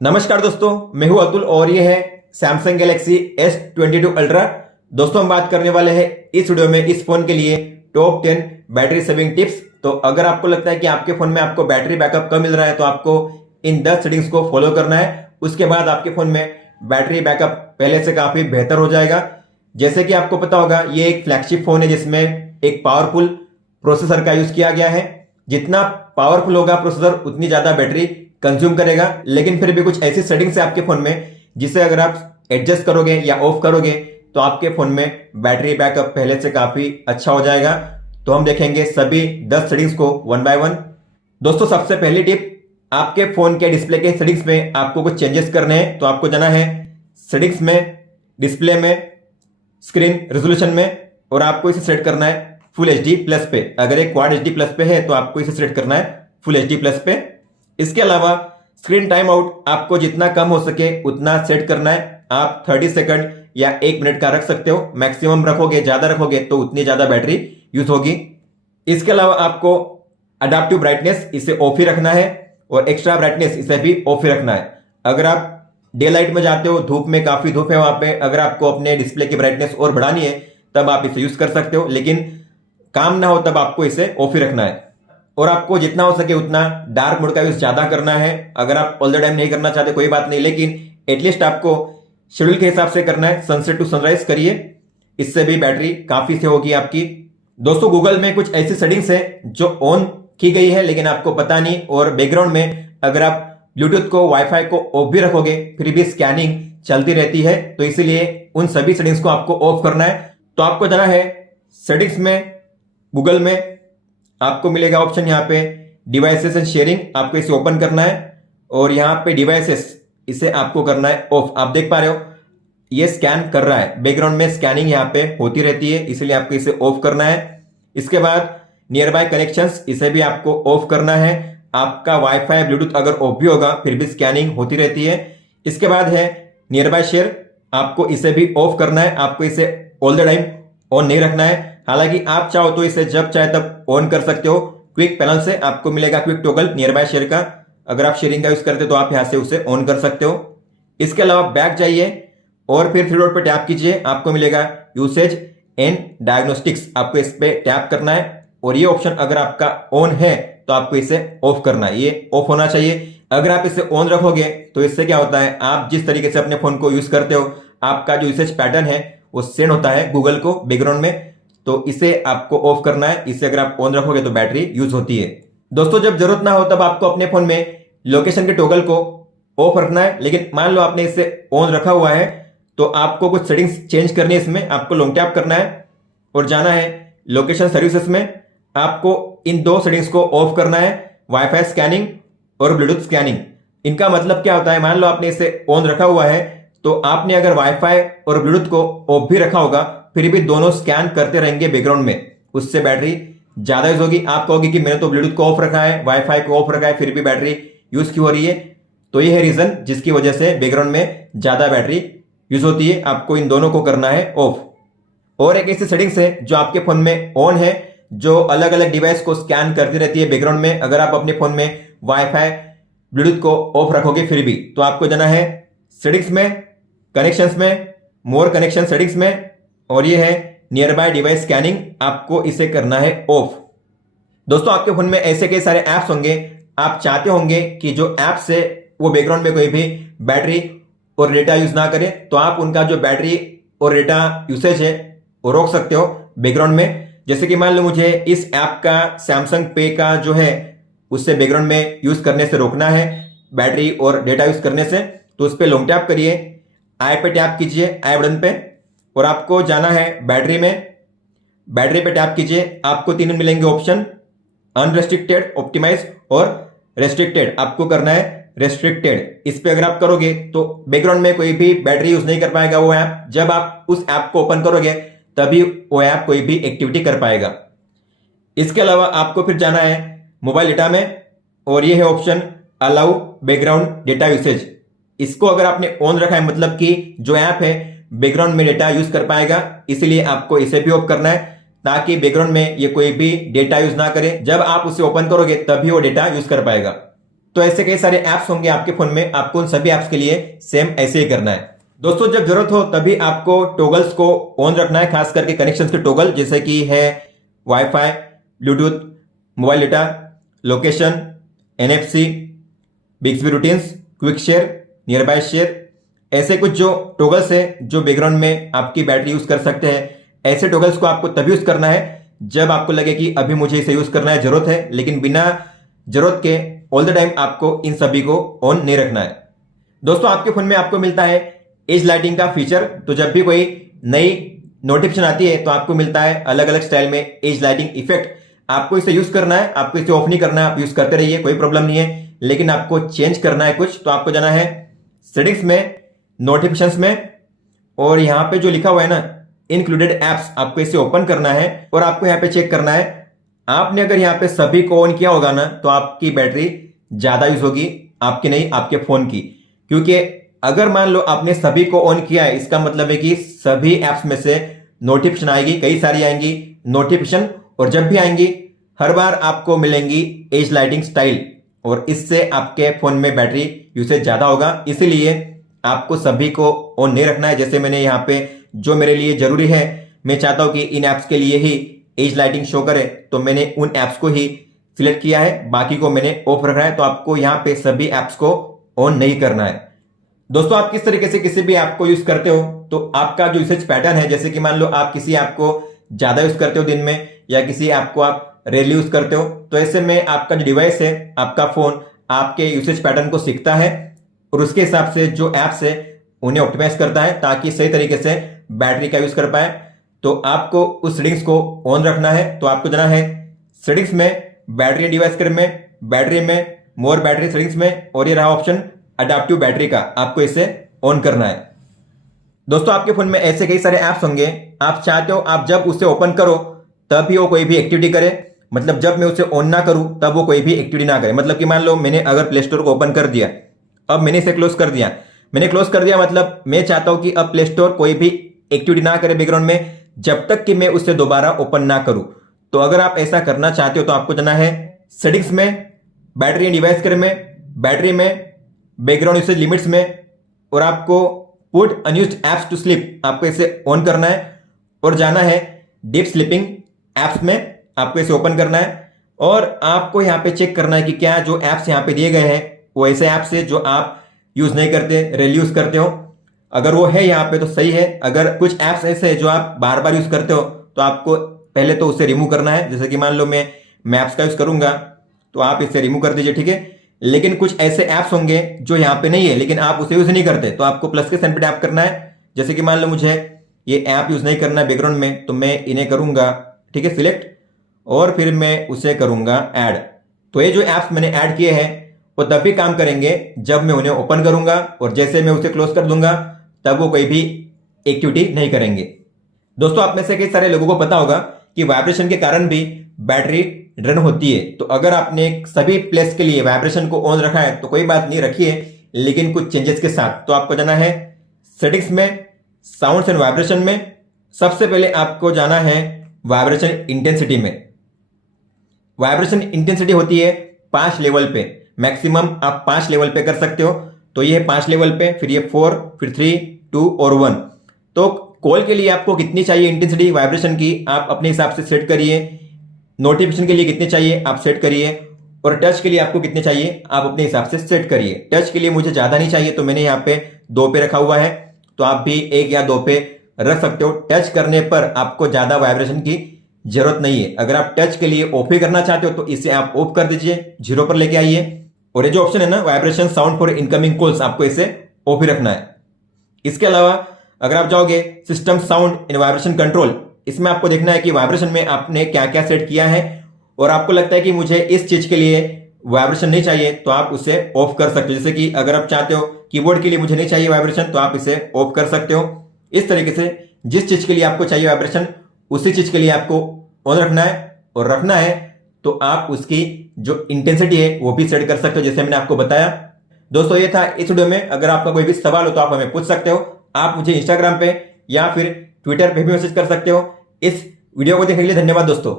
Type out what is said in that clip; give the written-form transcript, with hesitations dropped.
नमस्कार दोस्तों, मैं हूं अतुल और ये है सैमसंग गैलेक्सी S22 अल्ट्रा। दोस्तों हम बात करने वाले हैं इस वीडियो में इस फोन के लिए टॉप 10 बैटरी सेविंग टिप्स। तो अगर आपको लगता है कि आपके फोन में आपको बैटरी बैकअप कम मिल रहा है तो आपको इन 10 सेटिंग्स को फॉलो करना है। उसके बाद आपके फोन में बैटरी बैकअप पहले से काफी बेहतर हो जाएगा। जैसे कि आपको पता होगा, ये एक फ्लैगशिप फोन है जिसमें एक पावरफुल प्रोसेसर का यूज किया गया है। जितना पावरफुल होगा प्रोसेसर उतनी ज्यादा बैटरी कंज्यूम करेगा, लेकिन फिर भी कुछ ऐसी सेटिंग्स है आपके फोन में जिसे अगर आप एडजस्ट करोगे या ऑफ करोगे तो आपके फोन में बैटरी बैकअप पहले से काफी अच्छा हो जाएगा। तो हम देखेंगे सभी 10 सेटिंग्स को वन बाय वन। दोस्तों सबसे पहली टिप, आपके फोन के डिस्प्ले के सेटिंग्स में आपको कुछ चेंजेस करने हैं। तो आपको जाना है सेटिंग्स में, डिस्प्ले में, स्क्रीन रेजोल्यूशन में, और आपको इसे सेट करना है फुल एचडी प्लस पे। अगर एक क्वाड एचडी प्लस पे है तो आपको इसे सेट करना है फुल एचडी प्लस पे। इसके अलावा स्क्रीन टाइम आउट आपको जितना कम हो सके उतना सेट करना है। आप 30 सेकंड या 1 मिनट का रख सकते हो। मैक्सिमम रखोगे, ज्यादा रखोगे तो उतनी ज्यादा बैटरी यूज होगी। इसके अलावा आपको अडाप्टिव ब्राइटनेस इसे ऑफ ही रखना है और एक्स्ट्रा ब्राइटनेस इसे भी ऑफ ही रखना है। अगर आप डे लाइट में जाते हो, धूप में काफी धूप है वहां पे, अगर आपको अपने डिस्प्ले की ब्राइटनेस और बढ़ानी है तब आप इसे यूज कर सकते हो, लेकिन काम ना हो तब आपको इसे ऑफ ही रखना है। और आपको जितना हो सके उतना डार्क मोड का यूज ज्यादा करना है। अगर आप ऑल द टाइम नहीं करना चाहते कोई बात नहीं, लेकिन एटलीस्ट आपको शेड्यूल के हिसाब से करना है। सनसेट टू सनराइज करिए, इससे भी बैटरी काफी से होगी आपकी। दोस्तों गूगल में कुछ ऐसी सेटिंग्स है जो ऑन की गई है लेकिन आपको पता नहीं, और बैकग्राउंड में अगर आप ब्लूटूथ को, वाईफाई को ऑफ भी रखोगे फिर भी स्कैनिंग चलती रहती है। तो इसीलिए उन सभी सेटिंग्स को आपको ऑफ करना है। तो आपको जाना है सेटिंग्स में, गूगल में आपको मिलेगा ऑप्शन यहाँ पे डिवाइसेस एंड शेयरिंग, आपको इसे ओपन करना है और यहाँ पे डिवाइसेस इसे आपको करना है ऑफ। आप देख पा रहे हो ये स्कैन कर रहा है, बैकग्राउंड में स्कैनिंग यहाँ पे होती रहती है, इसलिए आपको इसे ऑफ करना है। इसके बाद नियर बाय कनेक्शंस इसे भी आपको ऑफ करना है। आपका वाईफाई ब्लूटूथ अगर ऑफ भी होगा फिर भी स्कैनिंग होती रहती है। इसके बाद है नियर बाय शेयर, आपको इसे भी ऑफ करना है। आपको इसे ऑल द टाइम ऑन नहीं रखना है, हालांकि आप चाहो तो इसे जब चाहे तब ऑन कर सकते हो। क्विक पैनल से आपको मिलेगा quick toggle near by share का, अगर आप शेयरिंग का यूज करते हो तो आप यहां से उसे ऑन कर सकते हो। इसके अलावा बैक जाइए और फिर थ्री डॉट पे टैप कीजिए, आपको मिलेगा यूसेज एंड डायग्नोस्टिक्स, आपको इस पे टैप करना है और ये ऑप्शन अगर आपका ऑन है तो आपको इसे ऑफ करना है, ये ऑफ होना चाहिए। अगर आप इसे ऑन रखोगे तो इससे क्या होता है, आप जिस तरीके से अपने फोन को यूज करते हो आपका जो यूसेज पैटर्न है वो सेंड होता है गूगल को बैकग्राउंड में, तो इसे आपको ऑफ करना है। इसे अगर आप ऑन रखोगे तो बैटरी यूज होती है। दोस्तों जब जरूरत ना हो तब आपको अपने फोन में लोकेशन के टॉगल को ऑफ रखना है, लेकिन मान लो आपने इसे ऑन रखा हुआ है तो आपको कुछ सेटिंग्स चेंज करनी है। इसमें आपको लॉन्ग टैप करना है और जाना है लोकेशन सर्विसेज में। आपको इन 2 सेटिंग्स को ऑफ करना है, वाईफाई स्कैनिंग और ब्लूटूथ स्कैनिंग। इनका मतलब क्या होता है, मान लो आपने इसे ऑन रखा हुआ है तो आपने अगर वाईफाई और ब्लूटूथ को ऑफ भी रखा होगा फिर भी दोनों स्कैन करते रहेंगे बैकग्राउंड में, उससे बैटरी ज्यादा यूज होगी। आप कहोगे कि मैंने तो ब्लूटूथ को ऑफ रखा है, वाईफाई को ऑफ रखा है, फिर भी बैटरी यूज क्यों हो रही है। तो ये है रीजन जिसकी वजह से बैकग्राउंड में ज्यादा बैटरी यूज होती है। आपको इन दोनों को करना है ऑफ। और एक ऐसी सेटिंग्स है जो आपके फोन में ऑन है, जो अलग अलग डिवाइस को स्कैन करती रहती है बैकग्राउंड में। अगर आप अपने फोन में वाईफाई ब्लूटूथ को ऑफ रखोगे फिर भी, तो आपको जाना है सेटिंग्स में, कनेक्शंस में, मोर कनेक्शन सेटिंग्स में, और ये है नियर बाय डिवाइस स्कैनिंग, आपको इसे करना है ऑफ। दोस्तों आपके फोन में ऐसे कई सारे ऐप्स होंगे, आप चाहते होंगे कि जो ऐप से वो बैकग्राउंड में कोई भी बैटरी और डेटा यूज ना करे, तो आप उनका जो बैटरी और डेटा यूसेज है वो रोक सकते हो बैकग्राउंड में। जैसे कि मान लो मुझे इस ऐप का सैमसंग पे का जो है उससे बैकग्राउंड में यूज करने से रोकना है, बैटरी और डेटा यूज करने से, तो उस पर लॉन्ग टैप करिए, आई पे टैप कीजिए, आई बटन पे, और आपको जाना है बैटरी में। बैटरी पे टैप कीजिए, आपको 3 मिलेंगे ऑप्शन, अनरेस्ट्रिक्टेड, ऑप्टिमाइज और रेस्ट्रिक्टेड। आपको करना है रेस्ट्रिक्टेड। इस पे अगर आप करोगे तो बैकग्राउंड में कोई भी बैटरी यूज नहीं कर पाएगा वो ऐप। जब आप उस ऐप को ओपन करोगे तभी वो ऐप कोई भी एक्टिविटी कर पाएगा। इसके अलावा आपको फिर जाना है मोबाइल डेटा में और ये है option allow background data usage. इसको अगर आपने ऑन रखा है मतलब कि जो ऐप है बैकग्राउंड में डेटा यूज कर पाएगा, इसलिए आपको इसे भी ऑफ करना है ताकि बैकग्राउंड में ये कोई भी डेटा यूज ना करे। जब आप उसे ओपन करोगे तभी वो डेटा यूज कर पाएगा। तो ऐसे कई सारे ऐप्स होंगे आपके फोन में, आपको उन सभी ऐप्स के लिए सेम ऐसे ही करना है। दोस्तों जब जरूरत हो तभी आपको टॉगल्स को ऑन रखना है, खास करके कनेक्शंस के टॉगल, जैसे कि है wifi, Bluetooth, mobile data, location, NFC, Bixby routines, quick share, near by share, ऐसे कुछ जो टॉगल्स है जो बैकग्राउंड में आपकी बैटरी यूज कर सकते हैं। ऐसे टॉगल्स को आपको तभी यूज करना है जब आपको लगे कि अभी मुझे इसे यूज करना है, जरूरत है, लेकिन बिना जरूरत के ऑल द टाइम आपको इन सभी को ऑन नहीं रखना है। दोस्तों आपके फोन में आपको मिलता है एज लाइटिंग का फीचर, तो जब भी कोई नई नोटिफिकेशन आती है तो आपको मिलता है अलग अलग स्टाइल में एज लाइटिंग इफेक्ट। आपको इसे यूज करना है, आपको इसे ऑफ नहीं करना है, आप यूज करते रहिए, कोई प्रॉब्लम नहीं है, लेकिन आपको चेंज करना है कुछ। तो आपको जाना है सेटिंग्स में, नोटिफिकेशंस में, और यहां पे जो लिखा हुआ है ना इंक्लूडेड एप्स, आपको इसे ओपन करना है और आपको यहां पे चेक करना है। आपने अगर यहां पे सभी को ऑन किया होगा ना तो आपकी बैटरी ज्यादा यूज होगी, आपकी नहीं, आपके फोन की। क्योंकि अगर मान लो आपने सभी को ऑन किया है, इसका मतलब है कि सभी एप्स में से नोटिफिकेशन आएगी, कई सारी आएंगी नोटिफिकेशन, और जब भी आएंगी हर बार आपको मिलेंगी एज लाइटिंग स्टाइल, और इससे आपके फोन में बैटरी यूसेज ज्यादा होगा। इसीलिए आपको सभी को ऑन नहीं रखना है। जैसे मैंने यहाँ पे जो मेरे लिए जरूरी है, मैं चाहता हूं कि इन एप्स के लिए ही एज लाइटिंग शो करे, तो मैंने उन एप्स को ही सिलेक्ट किया है, बाकी को मैंने ऑफ रखना है। तो आपको यहाँ पे सभी एप्स को ऑन नहीं करना है। दोस्तों आप किस तरीके से किसी भी ऐप को यूज करते हो, तो आपका जो यूसेज पैटर्न है, जैसे कि मान लो आप किसी ऐप को ज्यादा यूज करते हो दिन में, या किसी ऐप को आप रेयरली यूज करते हो, तो ऐसे में आपका जो डिवाइस है, आपका फोन आपके यूसेज पैटर्न को सीखता है और उसके हिसाब से जो एप्स है उन्हें ऑप्टिमाइज करता है ताकि सही तरीके से बैटरी का यूज कर पाए। तो आपको उस सेटिंग्स को ऑन रखना है। तो आपको जाना है सेटिंग्स में, बैटरी डिवाइस केयर में, बैटरी में, मोर बैटरी सेटिंग्स में, और ये रहा ऑप्शन अडेप्टिव बैटरी का, आपको इसे ऑन करना है। दोस्तों आपके फोन में ऐसे कई सारे ऐप्स होंगे, आप चाहते हो आप जब उसे ओपन करो तभी वो कोई भी एक्टिविटी करे, मतलब जब मैं उसे ऑन ना करूं तब वो कोई भी एक्टिविटी ना करे। मतलब कि मान लो मैंने अगर प्ले स्टोर को ओपन कर दिया, अब मैंने इसे क्लोज कर दिया, मैंने क्लोज कर दिया, मतलब मैं चाहता हूं कि अब प्ले स्टोर कोई भी एक्टिविटी ना करे बैकग्राउंड में जब तक कि मैं उसे दोबारा ओपन ना करूं। तो अगर आप ऐसा करना चाहते हो तो आपको जाना है सेटिंग्स में, बैटरी एंड डिवाइस केयर में, बैटरी में, बैकग्राउंड यूसेज लिमिट्स में, और आपको put unused apps to sleep, आपको इसे ऑन करना है, और जाना है डीप स्लीपिंग एप्स में, आपको इसे ओपन करना है। और आपको यहां पे चेक करना है कि क्या जो एप्स यहां पे दिए गए हैं वो ऐसे ऐप्स है जो आप यूज नहीं करते, रेली यूज करते हो। अगर वो है यहाँ पे तो सही है, अगर कुछ ऐप्स ऐसे है जो आप बार बार यूज करते हो तो आपको पहले तो उसे रिमूव करना है। जैसे कि मान लो मैं मैप्स का यूज करूंगा तो आप इसे रिमूव कर दीजिए, ठीक है। लेकिन कुछ ऐसे ऐप्स होंगे जो यहाँ पे नहीं है लेकिन आप उसे यूज नहीं करते, तो आपको प्लस के साइन पे टैप करना है। जैसे कि मान लो मुझे ये ऐप यूज नहीं करना है बैकग्राउंड में, तो मैं इन्हें करूंगा, ठीक है, सिलेक्ट, और फिर मैं उसे करूंगा ऐड। तो ये जो ऐप्स मैंने ऐड किए हैं वो तभी काम करेंगे जब मैं उन्हें ओपन करूंगा, और जैसे मैं उसे क्लोज कर दूंगा तब वो कोई भी एक्टिविटी नहीं करेंगे। दोस्तों आप में से कई सारे लोगों को पता होगा कि वाइब्रेशन के कारण भी बैटरी ड्रेन होती है। तो अगर आपने सभी प्लेस के लिए वाइब्रेशन को ऑन रखा है तो कोई बात नहीं, रखिए, लेकिन कुछ चेंजेस के साथ। तो आपको जाना है सेटिंग्स में, साउंड्स एंड वाइब्रेशन में, सबसे पहले आपको जाना है वाइब्रेशन इंटेंसिटी में। वाइब्रेशन इंटेंसिटी होती है 5 लेवल पे, मैक्सिमम आप 5 लेवल पे कर सकते हो। तो ये है 5 लेवल पे, फिर ये 4, फिर 3, 2 और 1। तो कॉल के लिए आपको कितनी चाहिए इंटेंसिटी वाइब्रेशन की, आप अपने हिसाब से सेट करिए। नोटिफिकेशन के लिए कितनी चाहिए आप सेट करिए, और टच के लिए आपको कितने चाहिए आप अपने हिसाब से सेट करिए। टच के लिए मुझे ज्यादा नहीं चाहिए तो मैंने यहाँ पे 2 पे रखा हुआ है, तो आप भी 1 या 2 पे रख सकते हो। टच करने पर आपको ज्यादा वाइब्रेशन की जरूरत नहीं है। अगर आप टच के लिए ऑफ ही करना चाहते हो तो इसे आप ऑफ कर दीजिए, 0 पर लेके आइए। और ये जो ऑप्शन है ना vibration sound for incoming calls, आपको इसे ऑफ ही रखना है। इसके अलावा अगर आप जाओगे system sound in vibration control, इसमें आपको देखना है कि वाइब्रेशन में आपने क्या क्या सेट किया है, और आपको लगता है कि मुझे इस चीज के लिए वाइब्रेशन नहीं चाहिए तो आप उसे ऑफ कर सकते हो। जैसे कि अगर आप चाहते हो कीबोर्ड के लिए मुझे नहीं चाहिए वाइब्रेशन तो आप इसे ऑफ कर सकते हो। इस तरीके से जिस चीज के लिए आपको चाहिए वाइब्रेशन उसी चीज के लिए आपको ऑन रखना है, और रखना है तो आप उसकी जो इंटेंसिटी है वो भी सेट कर सकते हो जैसे मैंने आपको बताया। दोस्तों ये था इस वीडियो में। अगर आपका कोई भी सवाल हो तो आप हमें पूछ सकते हो। आप मुझे इंस्टाग्राम पे या फिर ट्विटर पे भी मैसेज कर सकते हो। इस वीडियो को देखने के लिए धन्यवाद दोस्तों।